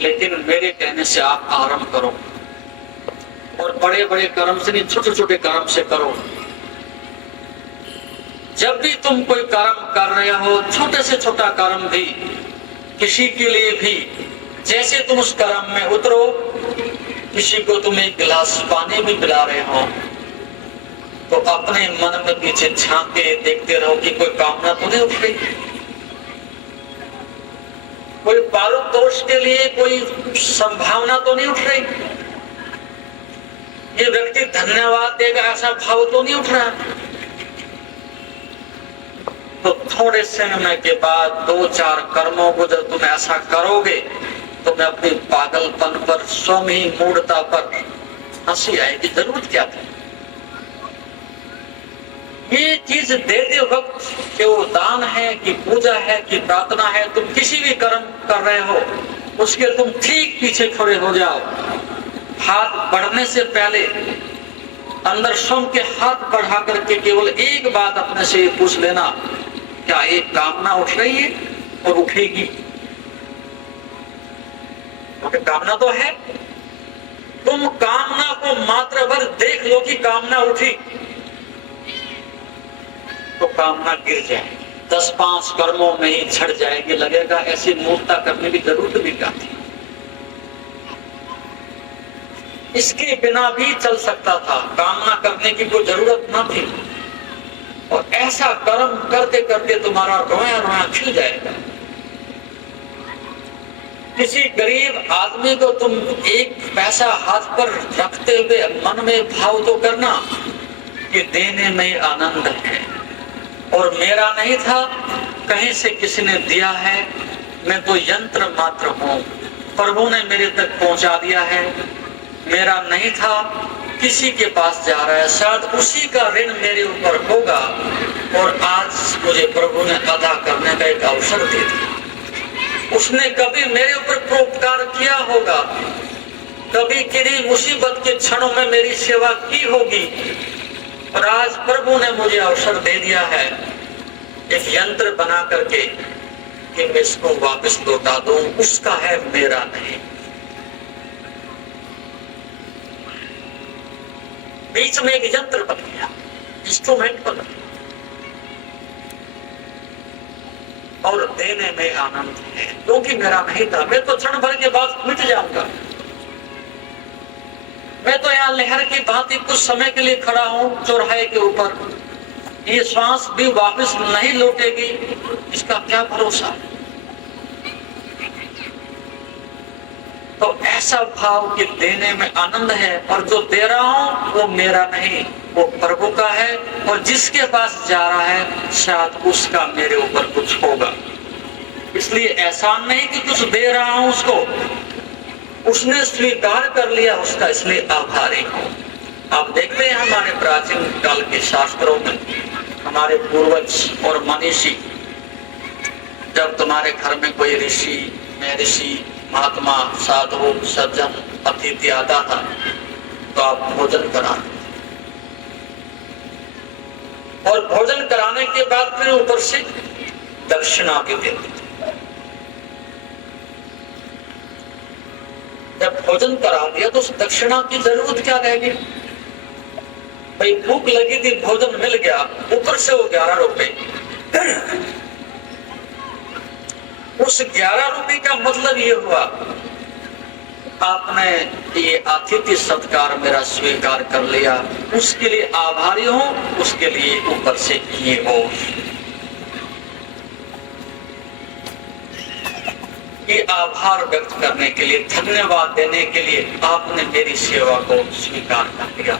लेकिन मेरे कहने से आप आरंभ करो, और बड़े बड़े कर्म से नहीं, छोटे छोटे कर्म से करो। जब भी तुम कोई कर्म कर रहे हो, छोटे से छोटा कर्म भी, किसी के लिए भी, जैसे तुम उस कर्म में उतरो, किसी को तुम एक गिलास पानी भी पिला रहे हो, तो अपने मन में पीछे झांक के देखते रहो कि कोई कामना तो नहीं उठ गई। कोई पारुतोष के लिए कोई संभावना तो नहीं उठ रही, ये व्यक्ति धन्यवाद देगा ऐसा भाव तो नहीं उठ रहा। तो थोड़े समय के बाद 2-4 कर्मों को जब तुम ऐसा करोगे तो मैं अपनी पागलपन पर, स्वयं ही मूढ़ता पर हंसी आएगी। जरूरत क्या थी ये चीज देते वक्त, कि वो दान है कि पूजा है कि प्रार्थना है, तुम किसी भी कर्म कर रहे हो उसके तुम ठीक पीछे खड़े हो जाओ। हाथ बढ़ने से पहले अंदर स्वयं के हाथ बढ़ा करके केवल एक बात अपने से पूछ लेना, क्या एक कामना उठ रही है और उठेगी? तो कामना तो है, तुम कामना को मात्र भर देख लो कि कामना उठी तो कामना गिर जाए, 10-5 कर्मों में ही झड़ जाएगी। लगेगा ऐसी मूर्खता करने की जरूरत भी क्या थी, इसके बिना भी चल सकता था, कामना करने की कोई जरूरत न थी। और ऐसा कर्म करते करते तुम्हारा रोया रोया खिल जाएगा। किसी गरीब आदमी को तुम एक पैसा हाथ पर रखते हुए मन में भाव तो करना कि देने में आनंद है, और मेरा नहीं था, कहीं से किसी ने दिया है, मैं तो यंत्र मात्र हूं, प्रभु ने मेरे तक पहुंचा दिया है, मेरा नहीं था, किसी के पास जा रहा है, शायद उसी का ऋण मेरे ऊपर होगा और आज मुझे प्रभु ने अदा करने का एक अवसर दे दिया। उसने कभी मेरे ऊपर परोपकार किया होगा, कभी किसी मुसीबत के क्षणों में मेरी सेवा की होगी, और आज प्रभु ने मुझे अवसर दे दिया है एक यंत्र बना करके कि मैं इसको वापस लौटा दूं, उसका है, मेरा नहीं। बीच में एक यंत्र बन गया, इंस्ट्रूमेंट बन गया, और देने में आनंद है, क्योंकि मेरा नहीं था। मैं तो क्षण भर के बाद मिट जाऊंगा, मैं तो यहाँ लहर की भांति कुछ समय के लिए खड़ा हूँ चौराहे के ऊपर, ये श्वास भी वापस नहीं लौटेगी, इसका क्या भरोसा। तो ऐसा भाव कि देने में आनंद है, और जो दे रहा हूं वो मेरा नहीं, वो प्रभु का है, और जिसके पास जा रहा है शायद उसका मेरे ऊपर कुछ होगा। इसलिए ऐसा नहीं कि कुछ दे रहा हूं उसको, उसने स्वीकार कर लिया उसका, इसलिए आभारी हूं। आप देखते हैं हमारे प्राचीन काल के शास्त्रों में हमारे पूर्वज और मनीषी, जब तुम्हारे घर में कोई ऋषि, महर्षि, महात्मा, साधु, सज्जन, अतिथि आता था तो आप भोजन कराते, और भोजन कराने के बाद फिर ऊपर से दक्षिणा भी देते। जब भोजन करा दिया तो उस दक्षिणा की जरूरत क्या रहेगी? भाई भूख लगी थी, भोजन मिल गया, ऊपर से वो 11 रुपए। उस 11 रुपए का मतलब ये हुआ आपने ये अतिथि सत्कार मेरा स्वीकार कर लिया, उसके लिए आभारी हूं, उसके लिए ऊपर से ये हो। ये आभार व्यक्त करने के लिए, धन्यवाद देने के लिए आपने मेरी सेवा को स्वीकार कर लिया,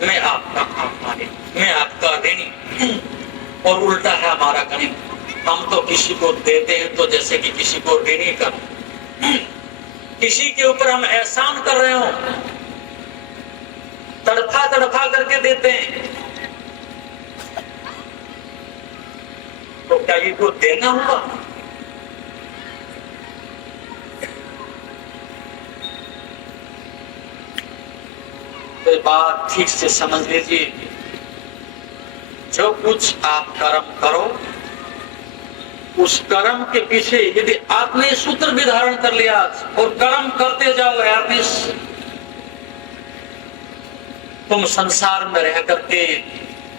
मैं आपका आभारी, मैं आपका ऋणी। और उल्टा है हमारा गणित, हम तो किसी को देते हैं तो जैसे कि किसी को ऋणी कर, किसी के ऊपर हम एहसान कर रहे हो, तड़फा तड़फा करके देते हैं, तो क्या ये को देना होगा? तो बात ठीक से समझ लीजिए, जो कुछ आप कर्म करो उस कर्म के पीछे यदि आपने सूत्र भी धारण कर लिया और कर्म करते जाओ, आपने तुम संसार में रह करके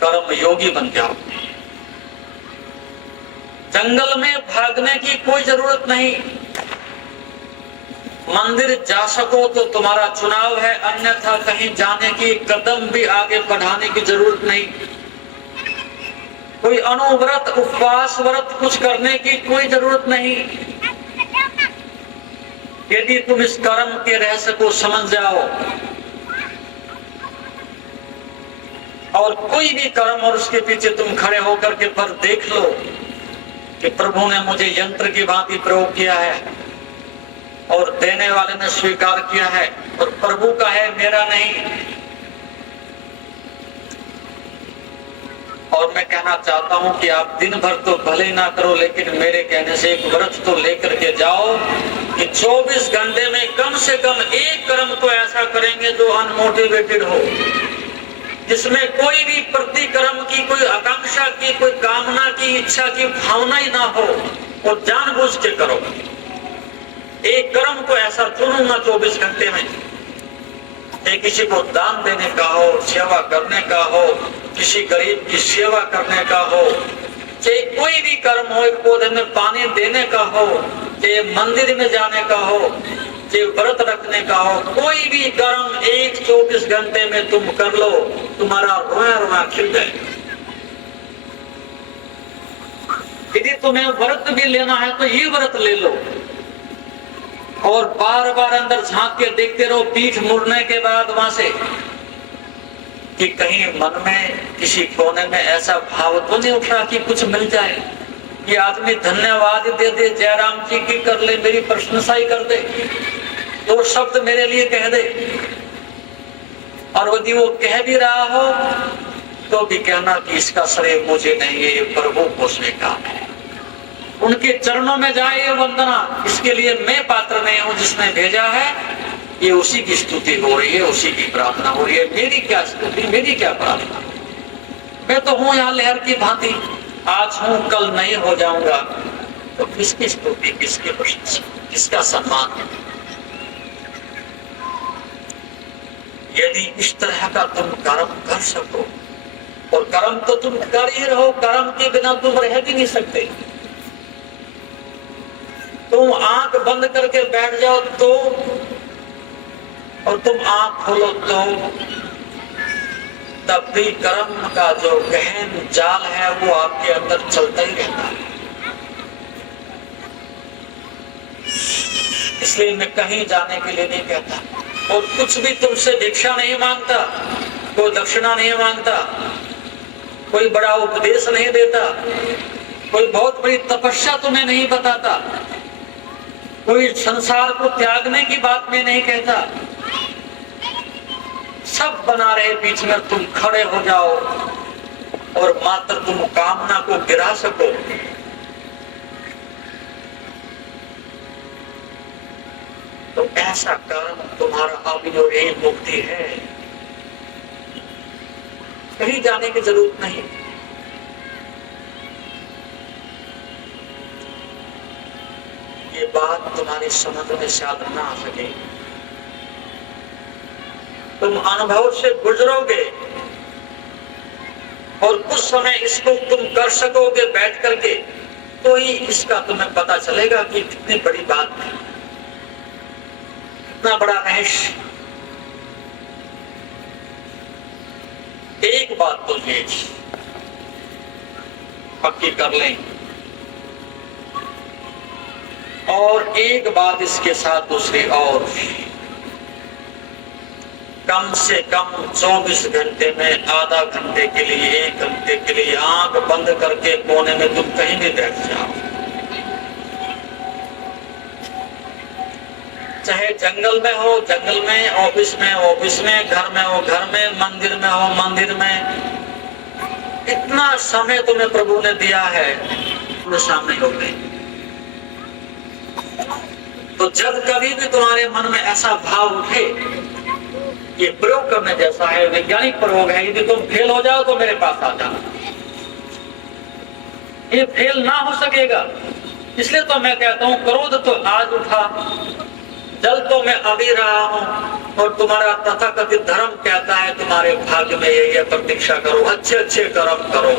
कर्म योगी बन जाओ। जंगल में भागने की कोई जरूरत नहीं, मंदिर जा सको तो तुम्हारा चुनाव है, अन्यथा कहीं जाने की, कदम भी आगे बढ़ाने की जरूरत नहीं। कोई अनुव्रत, उपवास, व्रत कुछ करने की कोई जरूरत नहीं। यदि तुम इस कर्म के रहस्य को समझ जाओ और कोई भी कर्म और उसके पीछे तुम खड़े होकर के पर देख लो कि प्रभु ने मुझे यंत्र की भांति प्रयोग किया है और देने वाले ने स्वीकार किया है और प्रभु का है, मेरा नहीं। और मैं कहना चाहता हूं कि आप दिन भर तो भले ही ना करो, लेकिन मेरे कहने से एक व्रत तो लेकर के जाओ कि 24 घंटे में कम से कम एक कर्म तो ऐसा करेंगे जो अनमोटिवेटेड हो, जिसमें कोई भी प्रतिकर्म की, कोई आकांक्षा की, कोई कामना की, इच्छा की भावना ही ना हो और जानबूझ के करो। एक कर्म को ऐसा चुनूंगा 24 घंटे में, चाहे किसी को दान देने का हो, सेवा करने का हो, किसी गरीब की सेवा करने का हो, चाहे कोई भी कर्म हो, एक पौधे में पानी देने का हो, चाहे मंदिर में जाने का हो, चाहे व्रत रखने का हो, कोई भी कर्म एक 24 घंटे में तुम कर लो, तुम्हारा रोया रोया खिल जाए। यदि तुम्हें व्रत भी लेना है तो ये व्रत ले लो और बार बार अंदर झांक के देखते रहो, पीठ मुड़ने के बाद वहां से कि कहीं मन में किसी कोने में ऐसा भाव तो नहीं उठ रहा कि कुछ मिल जाए, ये आदमी धन्यवाद दे दे, जयराम जी की कर ले, मेरी प्रशंसा ही कर दे, दो शब्द मेरे लिए कह दे। और यदि वो कह भी रहा हो तो भी कहना कि इसका श्रेय मुझे नहीं है, ये प्रभु को स्वीकार है। उनके चरणों में जाए ये वंदना, इसके लिए मैं पात्र नहीं हूं, जिसने भेजा है ये उसी की स्तुति हो रही है, उसी की प्रार्थना हो रही है। मेरी क्या स्तुति, मेरी क्या प्रार्थना, मैं तो हूं यहाँ लहर की भांति, आज हूं कल नहीं हो जाऊंगा, तो किसकी स्तुति, किसकी प्रशंसा, किसका सम्मान है। यदि इस तरह का तुम कर्म कर सको, और कर्म तो तुम कर ही रहो, कर्म के बिना तुम रह भी नहीं सकते। तुम आंख बंद करके बैठ जाओ तो, और तुम आंख खोलो तो, तब भी कर्म का जो गहन जाल है वो आपके अंदर चलता ही रहता है। इसलिए मैं कहीं जाने के लिए नहीं कहता, और कुछ भी तुमसे भिक्षा नहीं मांगता, कोई दक्षिणा नहीं मांगता, कोई बड़ा उपदेश नहीं देता, कोई बहुत बड़ी तपस्या तुम्हें नहीं बताता, कोई संसार को त्यागने की बात में नहीं कहता। सब बना रहे बीच में तुम खड़े हो जाओ और मात्र तुम कामना को गिरा सको। तो ऐसा कर्म तुम्हारा अभी और यही मुक्ति है, कहीं जाने की जरूरत नहीं। ये बात तुम्हारी समझ में शायद ना आ सके, तुम अनुभव से गुजरोगे और कुछ समय इसको तुम कर सकोगे बैठ करके, तो ही इसका तुम्हें पता चलेगा कि कितनी बड़ी बात है, कितना बड़ा रहस्य। एक बात तो ये पक्की कर लें, और एक बात इसके साथ दूसरी और, कम से कम 24 घंटे में आधा घंटे के लिए, 1 घंटे के लिए आंख बंद करके कोने में तुम कहीं भी बैठ जाओ, चाहे जंगल में हो जंगल में, ऑफिस में ऑफिस में, घर में हो घर में, मंदिर में हो मंदिर में, इतना समय तुम्हें प्रभु ने दिया है, तुम्हें सामने हो गए। तो जब कभी भी तुम्हारे मन में ऐसा भाव उठे, ये प्रयोग करने जैसा है, वैज्ञानिक प्रयोग है, यदि तुम फेल हो जाओ तो मेरे पास आ जाओ, ये फेल ना हो सकेगा। इसलिए तो मैं कहता हूं, क्रोध तो आज उठा, जल तो मैं अभी रहा हूं, और तुम्हारा तथाकथित धर्म कहता है तुम्हारे भाग्य में यही है, प्रतीक्षा करो, अच्छे अच्छे कर्म करो।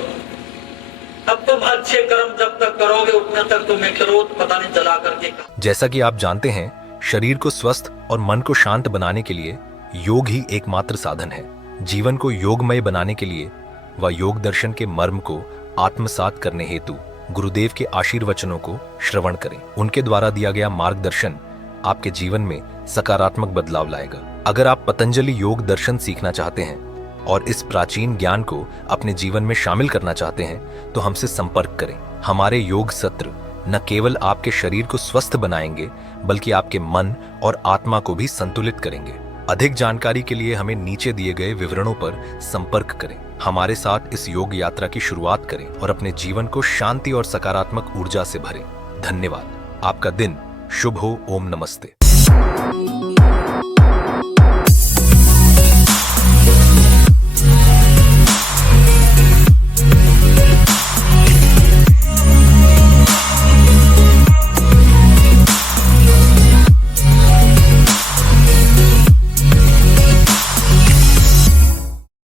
अब तुम अच्छे कर्म जब तक करोगे उतने तक तुम्हें क्रोध पता नहीं जला करके। जैसा कि आप जानते हैं, शरीर को स्वस्थ और मन को शांत बनाने के लिए योग ही एकमात्र साधन है। जीवन को योगमय बनाने के लिए व योग दर्शन के मर्म को आत्मसात करने हेतु गुरुदेव के आशीर्वचनों को श्रवण करें। उनके द्वारा दिया गया मार्गदर्शन आपके जीवन में सकारात्मक बदलाव लाएगा। अगर आप पतंजलि योग दर्शन सीखना चाहते हैं और इस प्राचीन ज्ञान को अपने जीवन में शामिल करना चाहते हैं तो हमसे संपर्क करें। हमारे योग सत्र न केवल आपके शरीर को स्वस्थ बनाएंगे बल्कि आपके मन और आत्मा को भी संतुलित करेंगे। अधिक जानकारी के लिए हमें नीचे दिए गए विवरणों पर संपर्क करें। हमारे साथ इस योग यात्रा की शुरुआत करें और अपने जीवन को शांति और सकारात्मक ऊर्जा से भरें। धन्यवाद। आपका दिन शुभ हो। ओम नमस्ते।